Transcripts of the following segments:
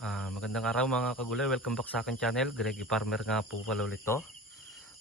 Magandang araw mga kagulay, welcome back sa akin channel. Greggy Farmer nga po pala ulit to.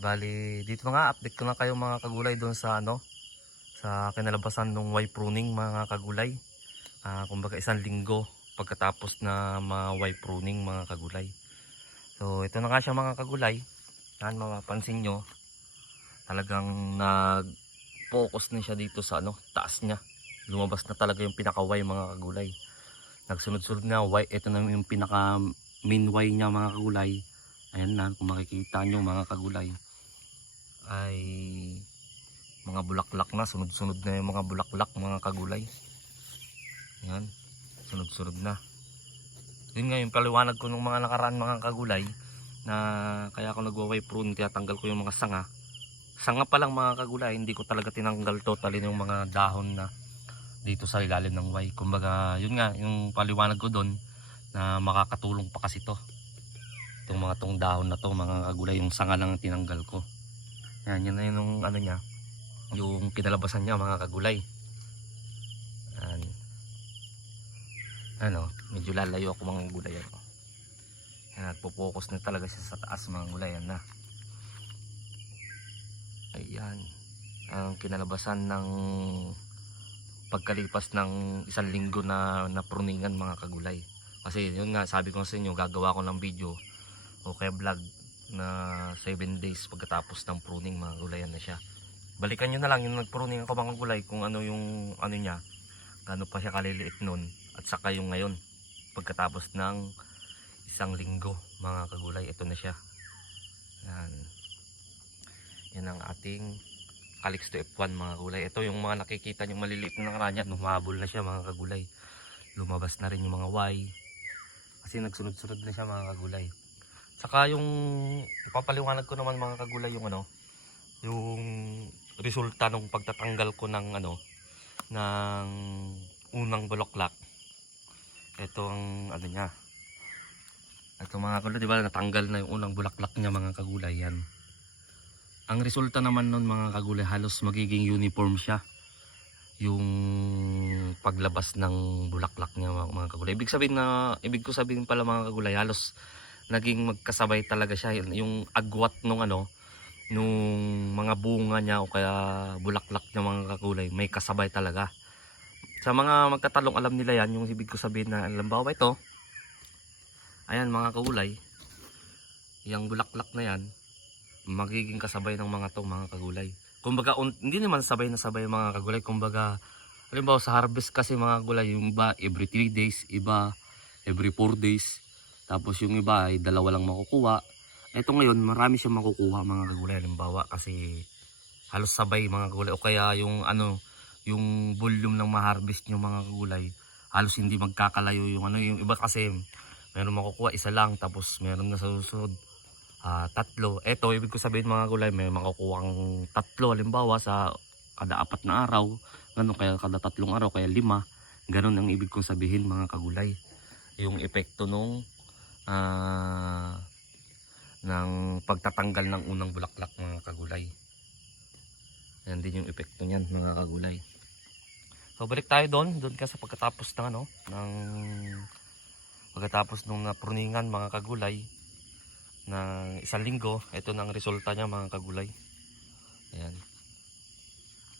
Bali, dito nga update ko na kayo mga kagulay doon sa sa kinalabasan ng Y pruning mga kagulay. Kumbaga isang linggo pagkatapos na Y pruning mga kagulay. So ito na nga siya mga kagulay. Yan mapapansin nyo, talagang nag-focus na siya dito sa taas niya. Lumabas na talaga yung pinaka-Y mga kagulay. Nagsunod-sunod na Y. Ito na yung pinaka main Y niya mga kagulay. Ayan na, kung makikita nyo mga kagulay ay mga bulaklak na, sunod-sunod na yung mga bulaklak mga kagulay. Ayan, sunod-sunod na. Yun nga yung paliwanag ko ng mga nakaraan mga kagulay, na kaya ako nagwa-Y prune, tinatanggal ko yung mga sanga pa lang mga kagulay. Hindi ko talaga tinanggal totally yung mga dahon na dito sa ilalim ng Y. Kumbaga yun nga yung paliwanag ko doon, na makakatulong pa kasi to itong mga tong dahon na to mga kagulay, yung sanga lang tinanggal ko. Yan, yun na yung niya, yung kinalabasan niya mga kagulay. Yan, medyo lalayo ako mga gulay. Yan, nagpo-focus na talaga siya sa taas mga gulay. Yan na, ayan ang kinalabasan ng pagkalipas ng isang linggo na pruningan mga kagulay. Kasi yun nga, sabi ko sa inyo, gagawa ko ng video o kaya vlog na 7 days pagkatapos ng pruning mga gulayan na siya. Balikan nyo na lang yung nagpruning ako mga gulay, kung ano yung niya, gaano pa siya kaliliit nun, at saka yung ngayon pagkatapos ng isang linggo mga kagulay. Ito na siya. Yan ang ating Calixto F1 mga kagulay. Ito yung mga nakikita nyo maliliit na karanya, lumabol na siya mga kagulay. Lumabas na rin yung mga Y kasi nagsunod-sunod na siya mga kagulay. Saka yung ipapaliwanag ko naman mga kagulay yung yung resulta ng pagtatanggal ko ng ng unang bulaklak. Ito ang niya. Ito mga kagulay, di ba natanggal na yung unang bulaklak niya mga kagulay. Yan. Ang resulta naman nun mga kagulay, halos magiging uniform siya yung paglabas ng bulaklak niya mga kagulay. Ibig ko sabihin pala mga kagulay, halos naging magkasabay talaga siya. Yung agwat nung nung mga bunga niya o kaya bulaklak niya mga kagulay, may kasabay talaga. Sa mga magtatalong alam nila yan, yung ibig ko sabihin na halimbawa ito, ayan mga kagulay, yung bulaklak na yan magiging kasabay ng mga mga kagulay. Kumbaga hindi naman sabay na sabay mga kagulay. Kumbaga halimbawa sa harvest kasi mga kagulay, yung iba every 3 days, iba every 4 days. Tapos yung iba ay dalawa lang makukuha. Ito ngayon marami siyang makukuha mga kagulay. Halimbawa kasi halos sabay mga kagulay, o kaya yung yung volume ng ma-harvest nyo mga kagulay, halos hindi magkakalayo yung yung iba kasi meron makukuha isa lang, tapos meron na sa susunod tatlo. Ito ibig ko sabihin mga gulay, may makukuha ang tatlo halimbawa sa kada 4 na araw, ganun, kaya kada 3 araw, kaya 5. Ganun ang ibig kong sabihin mga kagulay, yung epekto nung ng pagtatanggal ng unang bulaklak mga kagulay. Yan din yung epekto niyan mga kagulay. So balik tayo doon ka sa pagkatapos ng pagkatapos nung napruningan mga kagulay ng isang linggo. Ito na ang resulta niya mga kagulay. Ayan.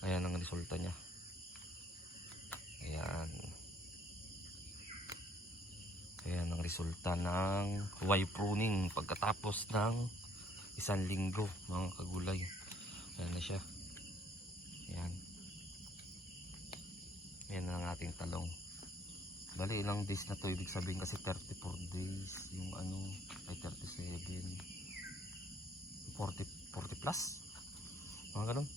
Ayan ang resulta niya. Ayan. Ayan ang resulta ng Y pruning pagkatapos ng isang linggo mga kagulay. Ayan na siya. Ayan. Ayan ang ating talong. Bali ilang days na to, ibig sabihin kasi 34 days yung ay 37, 40 plus mga ganun.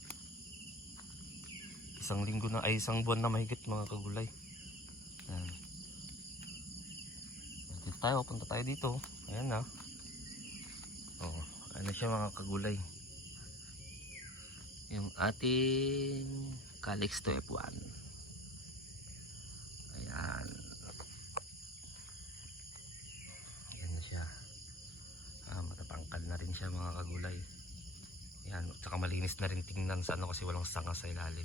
Isang linggo na, ay isang buwan na mahigit mga kagulay. Ayan. Punta tayo dito. Ayan na. Ano siya mga kagulay, yung ating Calixto F1. Ayan. Matatangkad na rin siya mga kagulay. Yan, tsaka malinis na rin tingnan sa kasi walang sanga sa ilalim.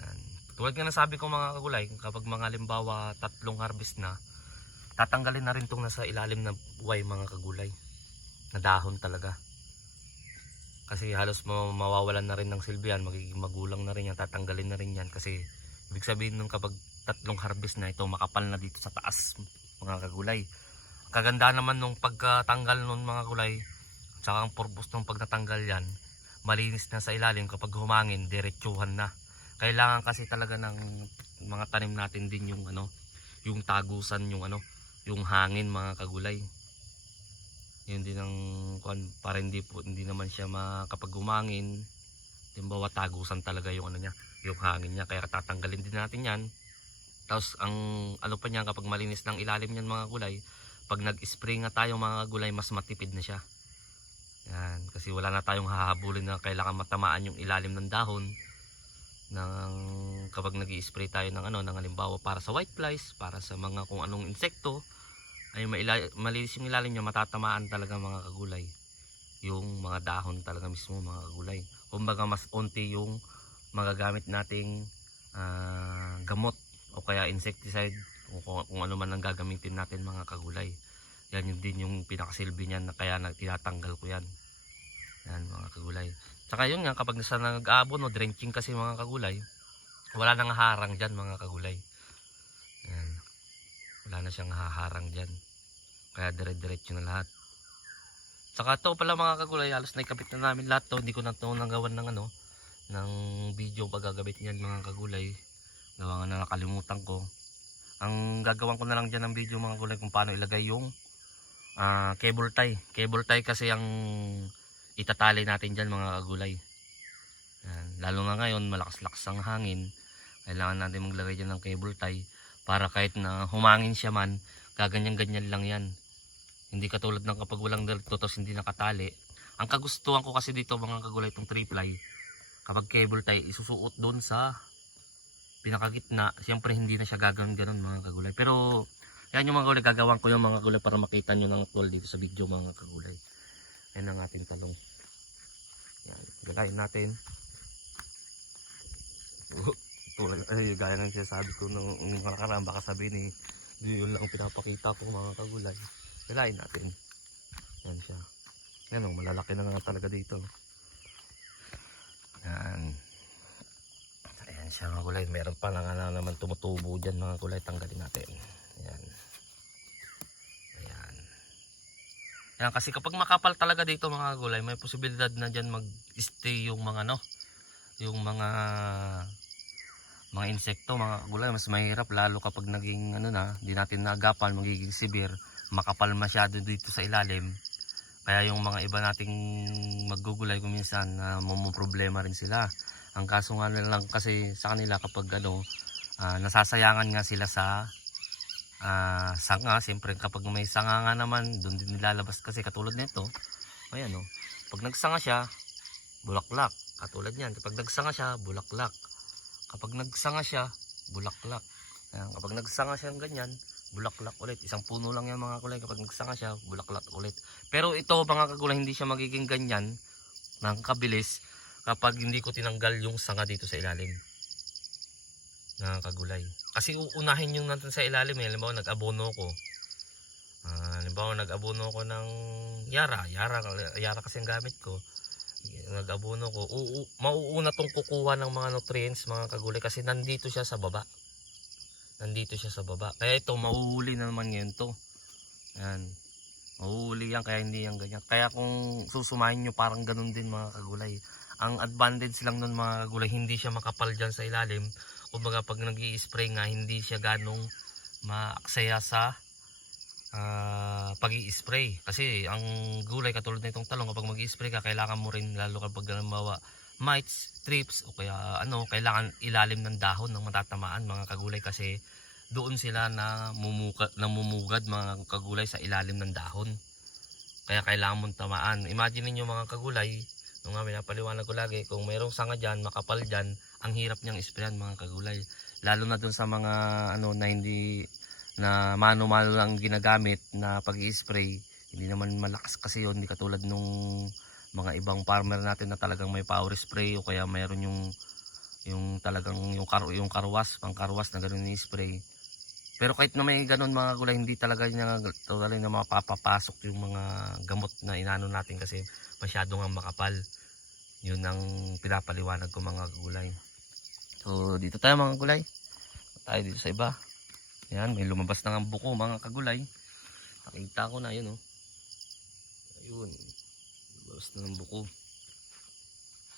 Yan. Tulad nga nasabi ko mga kagulay, kapag mga halimbawa 3 harvest na, tatanggalin na rin itong nasa ilalim na buhay mga kagulay, na dahon talaga. Kasi halos mawawalan na rin ng silbi yan, magiging magulang na rin yan, tatanggalin na rin yan. Kasi ibig sabihin nung kapag tatlong harvest na ito, makapal na dito sa taas mga kagulay. Kagandahan naman nung pagkatanggal nun mga kulay, tsaka ang purpose nung pag natanggal yan, malinis na sa ilalim. Kapag humangin, diretsuhan na. Kailangan kasi talaga ng mga tanim natin din yung yung tagusan, yung hangin mga kagulay. Yun din ang para hindi naman siya kapag humangin, halimbawa tagusan talaga yung yung hangin niya, kaya tatanggalin din natin yan. Tapos ang pa niya, kapag malinis ng ilalim niyan mga gulay, pag nag-spray nga tayo mga gulay, mas matipid na siya. Yan, kasi wala na tayong hahabulin na kailangan matamaan yung ilalim ng dahon kapag nag-i-spray tayo ng halimbawa para sa white flies, para sa mga kung anong insekto, ay malinis yung ilalim niya, matatamaan talaga mga kagulay yung mga dahon talaga mismo mga kagulay. Kumbaga mas onti yung magagamit nating gamot o kaya insecticide kung ano man ang gagamitin natin mga kagulay. Yan yun din yung pinakasilbi niyan, na kaya tinatanggal ko yan. Yan mga kagulay. Tsaka yun nga, kapag nasa nag-aabon o drenching kasi mga kagulay, wala nang harang dyan mga kagulay. Yan. Wala na siyang haharang dyan, kaya dire-diretso na lahat. Saka ito pala mga kagulay, halos naikabit na namin lahat to. Hindi ko na ito nagawan ng video paggagabit niyan mga kagulay. Gawa nga na nakalimutan ko. Ang gagawin ko na lang dyan ng video mga kagulay, kung paano ilagay yung cable tie. Cable tie kasi ang itatali natin dyan mga kagulay. Yan. Lalo na ngayon, malakas-lakas ang hangin, kailangan natin maglagay dyan ng cable tie para kahit na humangin siya man, gaganyan-ganyan lang yan. Hindi katulad ng kapag walang direkto tapos hindi nakatali. Ang kagustuhan ko kasi dito mga kagulay, itong 3-ply, kapag cable tie, isusuot doon sa pinakagitna. Siyempre hindi na siya gagawin-ganon mga kagulay. Pero yan yung mga kagulay, gagawin ko yung mga kagulay para makita nyo ng actual dito sa video mga kagulay. Yan ang ating talong. Yan, gagayin natin. Gaya ng sinasabi ko nung nakaraan, baka sabihin yun lang pinapakita ko mga kagulay. Galain natin. Yan siya. Yan malalaki na nga talaga dito. Yan. Ayan siya mga kulay. Meron pa na naman tumutubo dyan mga kulay. Tanggalin natin. Ayan. Ayan. Ayan, kasi kapag makapal talaga dito mga gulay, may posibilidad na dyan mag-stay yung mga yung mga insekto mga gulay. Mas mahirap lalo kapag naging di natin naagapan, magiging severe, makapal masyado dito sa ilalim. Kaya yung mga iba nating maggugulay kuminsan problema rin sila. Ang kaso nga lang kasi sa kanila kapag nasasayangan nga sila sa sanga. Siyempre kapag may sanga nga naman, doon din nilalabas kasi katulad nito. Ayan pag nagsanga siya, bulaklak. Katulad niyan, kapag nagsanga siya, bulaklak. Kapag nagsanga siya, bulaklak. Ayan, kapag nagsanga siya ganyan, bulaklak ulit. Isang puno lang yan mga kulay. Kapag nagsanga siya, bulaklak ulit. Pero ito mga kagulay, hindi siya magiging ganyan ng kabilis kapag hindi ko tinanggal yung sanga dito sa ilalim ng kagulay. Kasi uunahin yung natin sa ilalim. Halimbawa nag-abono ko. Halimbawa nag-abono ko ng Yara kasi ang gamit ko. Nag-abono ko, mauuna tong kukuha ng mga nutrients mga kagulay, kasi nandito siya sa baba. Kaya ito mahuhuli na naman ngayon to. Ayan, mahuhuli yan, kaya hindi yan ganyan. Kaya kung susumahin nyo, parang ganun din mga kagulay. Ang advantage lang nun mga kagulay, hindi siya makapal dyan sa ilalim. Kumbaga pag nag-i-spray nga, hindi siya ganong maaksaya sa pag-i-spray. Kasi ang gulay katulad na itong talong, kapag mag-i-spray ka, kailangan mo rin, lalo kapag mawa mites, trips o kaya kailangan ilalim ng dahon ng matatamaan mga kagulay, kasi doon sila namumugad mga kagulay sa ilalim ng dahon. Kaya kailangan mong tamaan. Imagine niyo mga kagulay, nung pinapaliwanag ko lagi, kung mayroong sanga dyan, makapal dyan, ang hirap niyang isprayan mga kagulay. Lalo na doon sa mga na hindi na mano-mano lang ginagamit na pag-i-spray. Hindi naman malakas kasi yun, hindi katulad nung mga ibang farmer natin na talagang may power spray o kaya mayroon yung talagang yung karwas, pang karwas na ganoon ni spray. Pero kahit na may ganun mga gulay, hindi talaga niya totally na mapapapasok yung mga gamot na inano natin kasi masyado nga makapal. Yun ang pinapaliwanag ko mga gulay. So dito tayo mga gulay. Tayo dito sa iba. Yan, may lumabas na ng buko mga kagulay. Nakita ko na yun oh. Ayun. Lumabas na ng buko.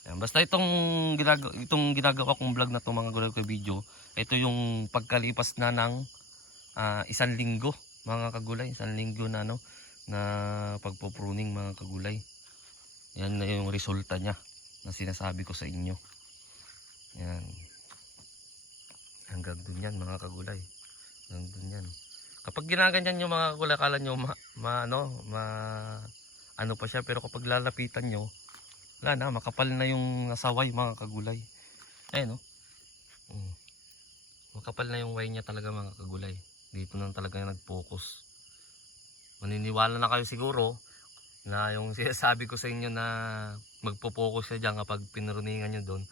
Yan, basta itong ginagawa kong vlog na itong mga gulay ko video, ito yung pagkalipas na ng 1 linggo mga kagulay, 1 linggo na ano na pagpo-pruning mga kagulay. Yan na yung resulta niya na sinasabi ko sa inyo. Yan. Hanggang dun yan mga kagulay. Hanggang dun yan. Kapag ginaganyan nyo mga kagulay, akala nyo ano pa siya, pero kapag lalapitan nyo, wala na, makapal na yung nasaway mga kagulay. Ayan o. Makapal na yung way niya talaga mga kagulay. Dito na talaga nag-focus. Maniniwala na kayo siguro na yung sinasabi ko sa inyo na magpo-focus siya dyan kapag pinuruningan nyo doon.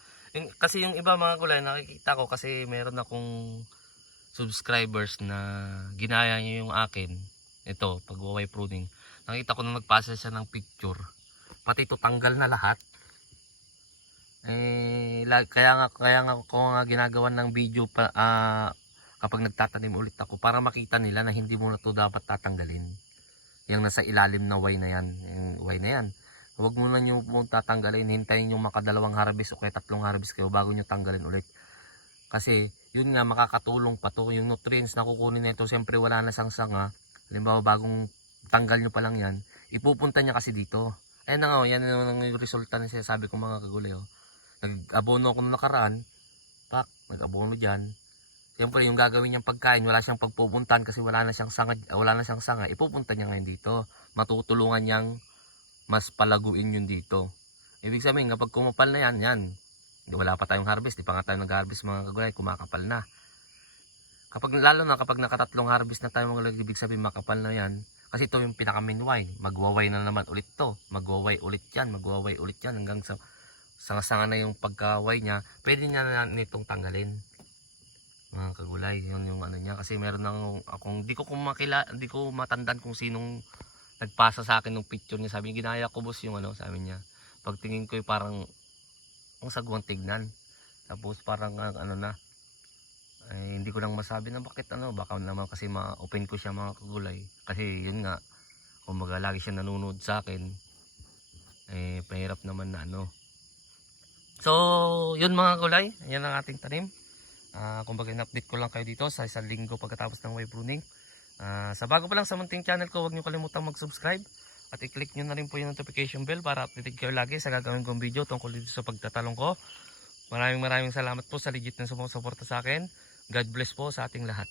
Kasi yung iba mga gulay nakikita ko kasi meron akong subscribers na ginaya nyo yung akin. Ito, pag-waway pruning. Nakita ko na nagpasa siya ng picture. Pati ito tanggal na lahat. Kaya nga ko nga ginagawan ng video kapag nagtatanim ulit ako para makita nila na hindi mo na ito dapat tatanggalin. Yung nasa ilalim na way na yan, yung way na yan. Huwag mo na nyo tatanggalin, hintayin nyo makadalawang harvest o kaya 3 harvest kayo bago nyo tanggalin ulit. Kasi yun nga makakatulong pa to, yung nutrients na kukunin nito, siyempre wala na siyang sanga. Halimbawa bagong tanggal nyo pa lang yan, ipupunta niya kasi dito. Ayan na nga, yan yung resulta na sinasabi ko mga kagulay. Nag-abono ako nung nakaraan, nag-abono dyan. Siyempre yung gagawin niyang pagkain, wala siyang pagpupuntan kasi wala na siyang sanga, ipupunta niya ngayon dito. Matutulungan niyang mas palaguin yun dito. Ibig sabihin kapag kumapal na yan, wala pa tayong harvest, di pa nga tayo nag-harvest mga kagulay, kumakapal na. Lalo na kapag nakatatlong harvest na tayo mga kagulay, ibig sabihin makapal na yan. Kasi ito yung pinaka-minway, magwaway na naman ulit to, magwaway ulit yan hanggang sa sanga-sanga na yung pagkaway niya, pwede niya na nitong tanggalin. Mga kagulay, yun yung ano niya kasi meron akong di ko matandaan kung sinong nagpasa sa akin ng picture niya. Sabi niya, ginaya ko boss yung sabi niya. Pagtingin ko parang ang sagwang tignan. Tapos parang hindi ko lang masabi na bakit baka naman kasi ma-open ko siya mga kagulay. Kasi yun nga, kumbaga lagi siya nanonood sa akin. Pahirap naman na So, yun mga kagulay, yan ang ating tanim. Kumbaga in-update ko lang kayo dito sa 1 linggo pagkatapos ng way pruning. Sa bago pa lang sa munting channel ko, huwag nyo kalimutang mag-subscribe at i-click nyo na rin po yung notification bell para updated kayo lagi sa gagawin kong video tungkol dito sa pagtatalong ko. Maraming salamat po sa legit na sumusuporta sa akin. God bless po sa ating lahat.